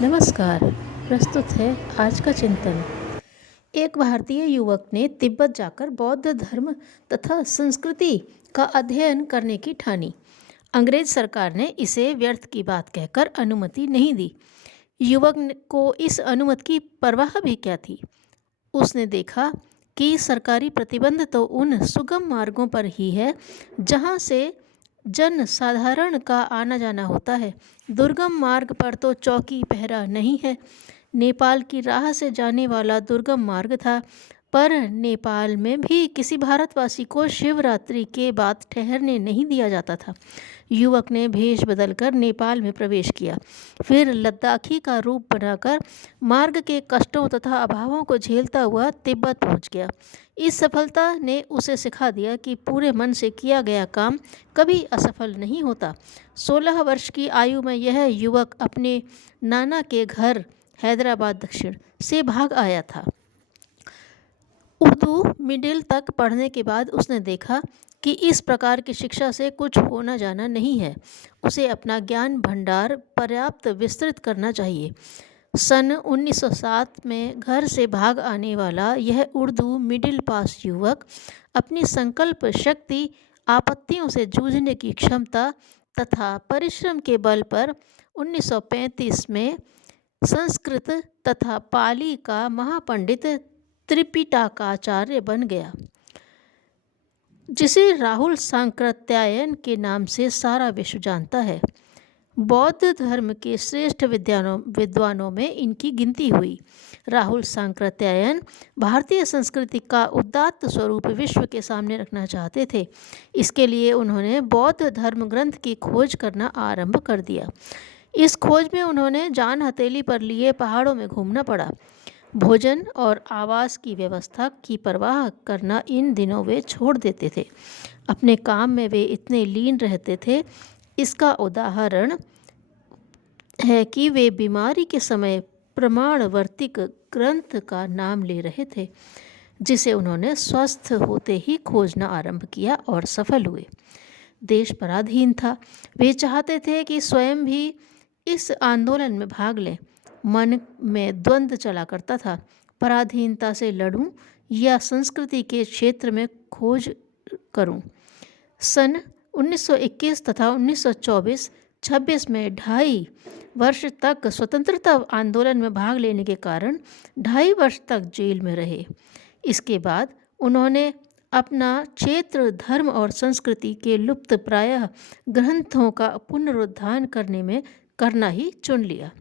नमस्कार। प्रस्तुत है आज का चिंतन। एक भारतीय युवक ने तिब्बत जाकर बौद्ध धर्म तथा संस्कृति का अध्ययन करने की ठानी। अंग्रेज सरकार ने इसे व्यर्थ की बात कहकर अनुमति नहीं दी। को इस अनुमति की परवाह भी क्या थी। उसने देखा कि सरकारी प्रतिबंध तो उन सुगम मार्गों पर ही है जहाँ से जन साधारण का आना जाना होता है। दुर्गम मार्ग पर तो चौकी पहरा नहीं है। नेपाल की राह से जाने वाला दुर्गम मार्ग था, पर नेपाल में भी किसी भारतवासी को शिवरात्रि के बाद ठहरने नहीं दिया जाता था। युवक ने भेष बदलकर नेपाल में प्रवेश किया, फिर लद्दाखी का रूप बनाकर मार्ग के कष्टों तथा अभावों को झेलता हुआ तिब्बत पहुंच गया। इस सफलता ने उसे सिखा दिया कि पूरे मन से किया गया काम कभी असफल नहीं होता। 16 वर्ष की आयु में यह युवक अपने नाना के घर हैदराबाद दक्षिण से भाग आया था। उर्दू मिडिल तक पढ़ने के बाद उसने देखा कि इस प्रकार की शिक्षा से कुछ होना जाना नहीं है। उसे अपना ज्ञान भंडार पर्याप्त विस्तृत करना चाहिए। सन 1907 में घर से भाग आने वाला यह उर्दू मिडिल पास युवक अपनी संकल्प शक्ति, आपत्तियों से जूझने की क्षमता तथा परिश्रम के बल पर 1935 में संस्कृत तथा पाली का महापंडित त्रिपिटकाचार्य बन गया, जिसे राहुल सांकृत्यायन के नाम से सारा विश्व जानता है। बौद्ध धर्म के श्रेष्ठ विद्वानों में इनकी गिनती हुई। राहुल सांकृत्यायन भारतीय संस्कृति का उदात्त स्वरूप विश्व के सामने रखना चाहते थे। इसके लिए उन्होंने बौद्ध धर्म ग्रंथ की खोज करना आरंभ कर दिया। इस खोज में उन्होंने जान हथेली पर लिए पहाड़ों में घूमना पड़ा। भोजन और आवास की व्यवस्था की परवाह करना इन दिनों वे छोड़ देते थे। अपने काम में वे इतने लीन रहते थे। इसका उदाहरण है कि वे बीमारी के समय प्रमाणवर्तिक ग्रंथ का नाम ले रहे थे, जिसे उन्होंने स्वस्थ होते ही खोजना आरंभ किया और सफल हुए। देश पराधीन था। वे चाहते थे कि स्वयं भी इस आंदोलन में भाग लें। मन में द्वंद्व चला करता था, पराधीनता से लड़ूं या संस्कृति के क्षेत्र में खोज करूं। सन 1921 तथा 1924-26 में 2.5 वर्ष तक स्वतंत्रता आंदोलन में भाग लेने के कारण 2.5 वर्ष तक जेल में रहे। इसके बाद उन्होंने अपना क्षेत्र धर्म और संस्कृति के लुप्त प्रायः ग्रंथों का पुनरुद्धार करना ही चुन लिया।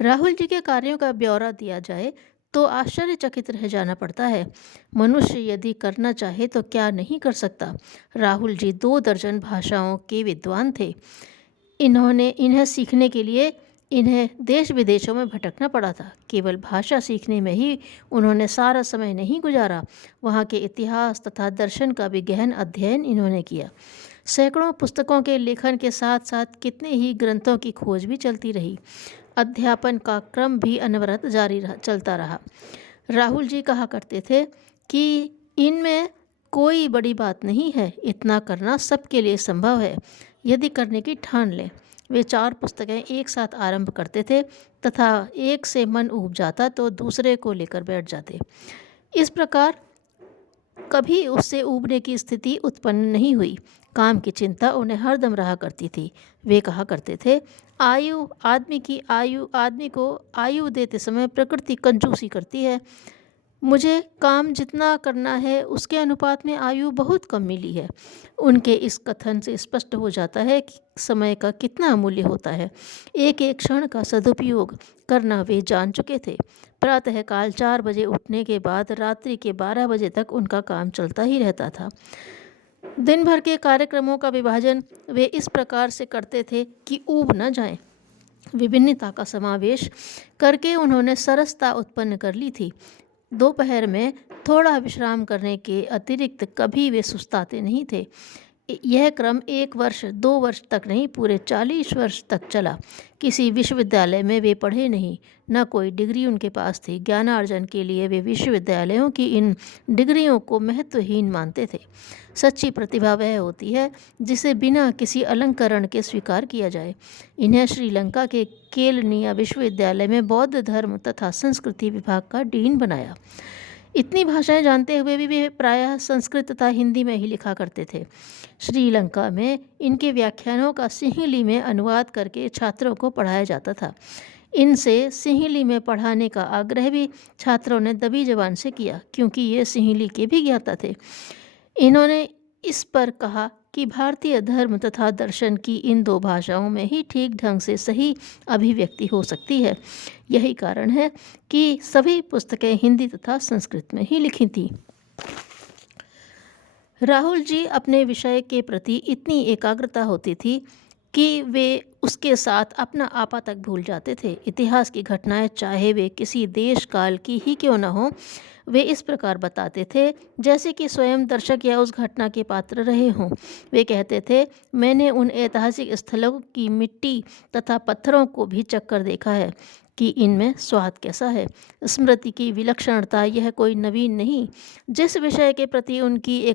राहुल जी के कार्यों का ब्यौरा दिया जाए तो आश्चर्यचकित रह जाना पड़ता है। मनुष्य यदि करना चाहे तो क्या नहीं कर सकता। राहुल जी 2 दर्जन भाषाओं के विद्वान थे। इन्हें सीखने के लिए इन्हें देश विदेशों में भटकना पड़ा था। केवल भाषा सीखने में ही उन्होंने सारा समय नहीं गुजारा, वहाँ के इतिहास तथा दर्शन का भी गहन अध्ययन इन्होंने किया। सैकड़ों पुस्तकों के लेखन के साथ साथ कितने ही ग्रंथों की खोज भी चलती रही। अध्यापन का क्रम भी अनवरत चलता रहा। राहुल जी कहा करते थे कि इनमें कोई बड़ी बात नहीं है, इतना करना सबके लिए संभव है यदि करने की ठान लें। वे 4 पुस्तकें एक साथ आरंभ करते थे तथा एक से मन ऊब जाता तो दूसरे को लेकर बैठ जाते। इस प्रकार कभी उससे ऊबने की स्थिति उत्पन्न नहीं हुई। काम की चिंता उन्हें हरदम रहा करती थी। वे कहा करते थे, आदमी को आयु देते समय प्रकृति कंजूसी करती है। मुझे काम जितना करना है उसके अनुपात में आयु बहुत कम मिली है। उनके इस कथन से स्पष्ट हो जाता है कि समय का कितना अमूल्य होता है। एक एक क्षण का सदुपयोग करना वे जान चुके थे। प्रातःकाल 4 बजे उठने के बाद रात्रि के 12 बजे तक उनका काम चलता ही रहता था। दिन भर के कार्यक्रमों का विभाजन वे इस प्रकार से करते थे कि ऊब न जाएं। विभिन्नता का समावेश करके उन्होंने सरसता उत्पन्न कर ली थी। दोपहर में थोड़ा विश्राम करने के अतिरिक्त कभी वे सुस्ताते नहीं थे। यह क्रम 1 वर्ष 2 वर्ष तक नहीं, पूरे 40 वर्ष तक चला। किसी विश्वविद्यालय में वे पढ़े नहीं, न कोई डिग्री उनके पास थी। ज्ञानार्जन के लिए वे विश्वविद्यालयों की इन डिग्रियों को महत्वहीन मानते थे। सच्ची प्रतिभा वह होती है जिसे बिना किसी अलंकरण के स्वीकार किया जाए। इन्हें श्रीलंका के केलनिया विश्वविद्यालय में बौद्ध धर्म तथा संस्कृति विभाग का डीन बनाया। इतनी भाषाएं जानते हुए भी वे प्रायः संस्कृत तथा हिंदी में ही लिखा करते थे। श्रीलंका में इनके व्याख्यानों का सिंहली में अनुवाद करके छात्रों को पढ़ाया जाता था। इनसे सिंहली में पढ़ाने का आग्रह भी छात्रों ने दबी जबान से किया, क्योंकि ये सिंहली के भी ज्ञाता थे। इन्होंने इस पर कहा कि भारतीय धर्म तथा दर्शन की इन 2 भाषाओं में ही ठीक ढंग से सही अभिव्यक्ति हो सकती है। यही कारण है कि सभी पुस्तकें हिंदी तथा संस्कृत में ही लिखी थीं। राहुल जी अपने विषय के प्रति इतनी एकाग्रता होती थी कि वे उसके साथ अपना आपा तक भूल जाते थे। इतिहास की घटनाएं, चाहे वे किसी देश काल की ही क्यों न हो, वे इस प्रकार बताते थे जैसे कि स्वयं दर्शक या उस घटना के पात्र रहे हों। वे कहते थे, मैंने उन ऐतिहासिक स्थलों की मिट्टी तथा पत्थरों को भी चखकर देखा है कि इनमें स्वाद कैसा है। स्मृति की विलक्षणता यह कोई नवीन नहीं। जिस विषय के प्रति उनकी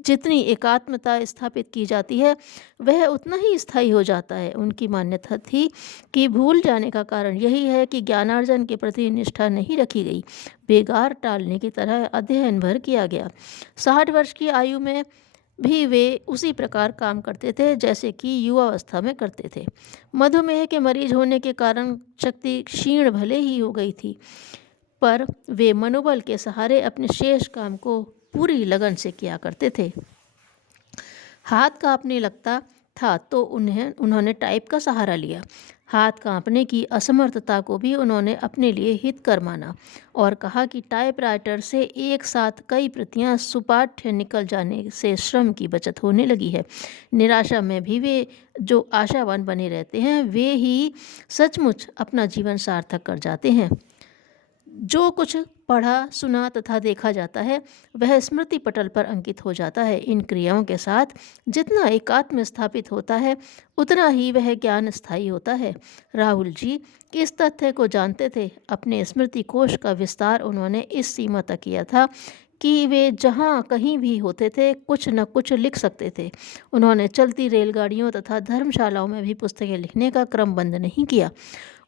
जितनी एकात्मता स्थापित की जाती है, वह उतना ही स्थायी हो जाता है। उनकी मान्यता थी कि भूल जाने का कारण यही है कि ज्ञानार्जन के प्रति निष्ठा नहीं रखी गई, बेगार टालने की तरह अध्ययन भर किया गया। 60 वर्ष की आयु में भी वे उसी प्रकार काम करते थे जैसे कि युवावस्था में करते थे। मधुमेह के मरीज होने के कारण शक्ति क्षीण भले ही हो गई थी, पर वे मनोबल के सहारे अपने शेष काम को पूरी लगन से किया करते थे। हाथ कांपने लगता था तो उन्होंने टाइप का सहारा लिया। हाथ कांपने की असमर्थता को भी उन्होंने अपने लिए हितकर माना और कहा कि टाइपराइटर से एक साथ कई प्रतियां सुपाठ्य निकल जाने से श्रम की बचत होने लगी है। निराशा में भी वे जो आशावान बने रहते हैं, वे ही सचमुच अपना जीवन सार्थक कर जाते हैं। जो कुछ पढ़ा, सुना तथा देखा जाता है, वह स्मृति पटल पर अंकित हो जाता है। इन क्रियाओं के साथ जितना एकात्म स्थापित होता है, उतना ही वह ज्ञान स्थायी होता है। राहुल जी इस तथ्य को जानते थे। अपने स्मृति कोश का विस्तार उन्होंने इस सीमा तक किया था कि वे जहाँ कहीं भी होते थे, कुछ न कुछ लिख सकते थे। उन्होंने चलती रेलगाड़ियों तथा धर्मशालाओं में भी पुस्तकें लिखने का क्रम बंद नहीं किया।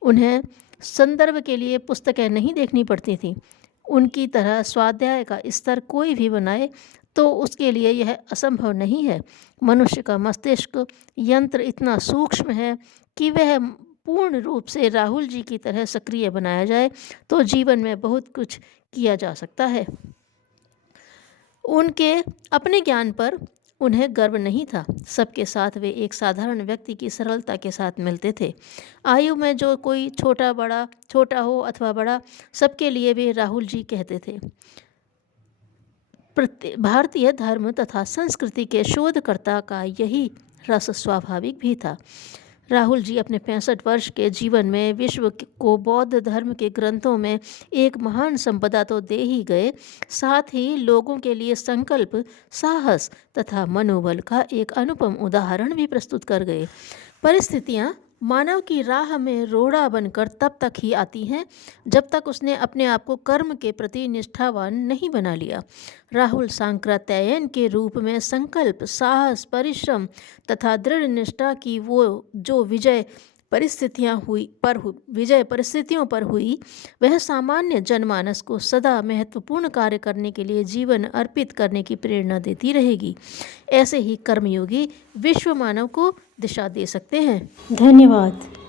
उन्हें संदर्भ के लिए पुस्तकें नहीं देखनी पड़ती थीं। उनकी तरह स्वाध्याय का स्तर कोई भी बनाए तो उसके लिए यह असंभव नहीं है। मनुष्य का मस्तिष्क यंत्र इतना सूक्ष्म है कि वह पूर्ण रूप से राहुल जी की तरह सक्रिय बनाया जाए तो जीवन में बहुत कुछ किया जा सकता है। उनके अपने ज्ञान पर उन्हें गर्व नहीं था। सबके साथ वे एक साधारण व्यक्ति की सरलता के साथ मिलते थे। आयु में जो कोई छोटा हो अथवा बड़ा, सबके लिए वे राहुल जी कहते थे। भारतीय धर्म तथा संस्कृति के शोधकर्ता का यही रस स्वाभाविक भी था। राहुल जी अपने 65 वर्ष के जीवन में विश्व को बौद्ध धर्म के ग्रंथों में एक महान संपदा तो दे ही गए, साथ ही लोगों के लिए संकल्प, साहस तथा मनोबल का एक अनुपम उदाहरण भी प्रस्तुत कर गए। परिस्थितियाँ मानव की राह में रोड़ा बनकर तब तक ही आती हैं जब तक उसने अपने आप को कर्म के प्रति निष्ठावान नहीं बना लिया। राहुल सांकृत्यायन के रूप में संकल्प, साहस, परिश्रम तथा दृढ़ निष्ठा की वो जो विजय परिस्थितियों पर हुई, वह सामान्य जनमानस को सदा महत्वपूर्ण कार्य करने के लिए जीवन अर्पित करने की प्रेरणा देती रहेगी। ऐसे ही कर्मयोगी विश्व मानव को दिशा दे सकते हैं। धन्यवाद।